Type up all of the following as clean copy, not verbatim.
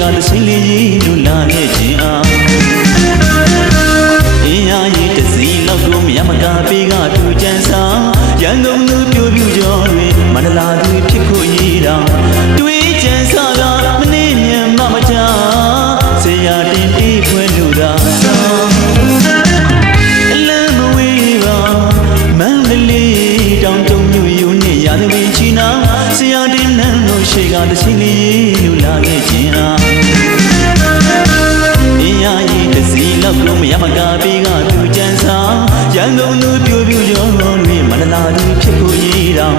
ကသစင်းလေးကြီးလူလာခဲ့ခြင်းအားအင်းအားကြီးတစီလောက်ကိုမရမကားပေးကသူကြံဆောင်ရန်ကုန်သူပြိုပြူကျော်တွင်မန္တလာသူဖြစ်ဖို့ရည်တော်တွေးကြံစားကမနေမြန်မမချဆရာတင်တီးခွဲလူသာဆောင်အလံမဝေးပါမန္တလေးတောင်တုံမြို့ယူနေရသည်ပင်ချီနာဆရာတင်နန်းတို့ရှိကသစင်းလေးလူလာခဲ့ခြင်းအားအင်းအားကြီးတစီလောက်ကိုမရမကားပေးကသူကြံဆောင်ရန်ကုန်သူပြိုပြူကျော်တွင်မန္တလာသူဖြစ်ဖို့ရည်တော်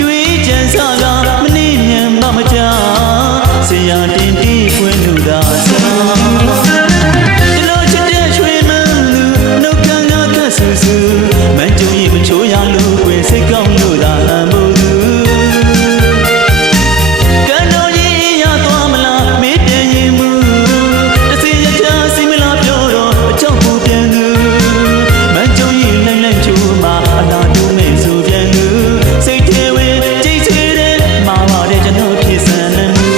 တွေးကြံစားကမနေမြန်မချဆရာတင်တီးခွဲလူသာဆောင်ဆူဆူမကြုံရင်မချိုးရလို့ခွေစိတ်ကောင်းလို့သာလမ်းဖို့သူကံတော်ကြီးရသွားမလားမေးပြန်ရင်မူတစီရချစီမလားပြောတော့အချောက်ဖို့ပြန်သူမကြုံရင်လှိမ့်လှိမ့်ချိုးမှာအလားတူမဲ့ဆိုပြန်သူစိတ်ထဲဝင်ကြိတ်ချေတဲ့မှာပါတဲ့ကျွန်တော်ဖြစ်စံနေမှု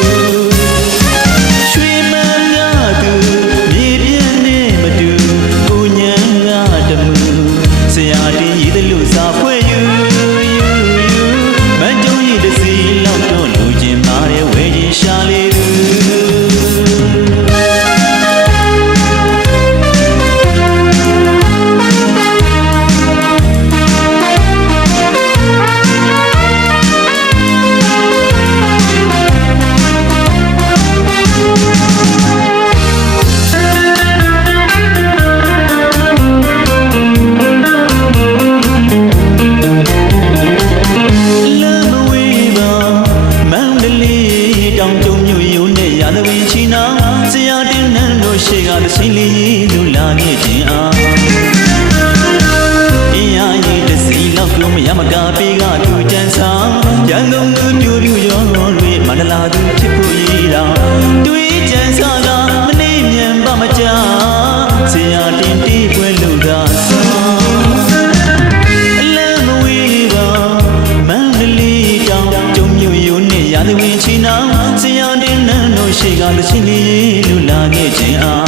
ရွှေမန်းကသူမြေပြင်းနေမတူကိုညံကတမှုဆရာတင်ရည်တယ်လို့စာဖွဲ့ယူမကြုံရည်တစီလောက်တော့လူချင်းမာတဲ့ဝဲချင်းရှာလေးသူရှိကသစင်းလေးလူလာခဲ့ခြင်းအားအင်းအားကြီးတစီလောက်ကိုမရမကားပေးကသူကြံဆောင်ရန်ကုန်သူပြိုပြူကျော်တွင်မန္တလာသူဖြစ်ဖို့ရည်တော်တွေးကြံစားကမနေမြန်မချဆရာတင်တီးပွဲလူသာဆောင်အလံမဝေးပါမန္တလေးတောင်ကျုံမြို့ယူနေရသည်ဝင်ချီနောင်ဆရာတင်နန်းတို့ရှိကသစင်းလေးလူလာခဲ့ခြင်းအား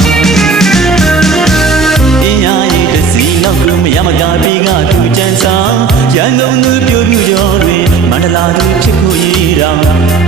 အင်းအားကြီးတစီလောက်ကိုမရမကားပေးကသူကြံဆောင်ရန်ကုန်သူပြိုပြူကျော်တွင်မန္တလာသူဖြစ်ဖို့ရည်တော်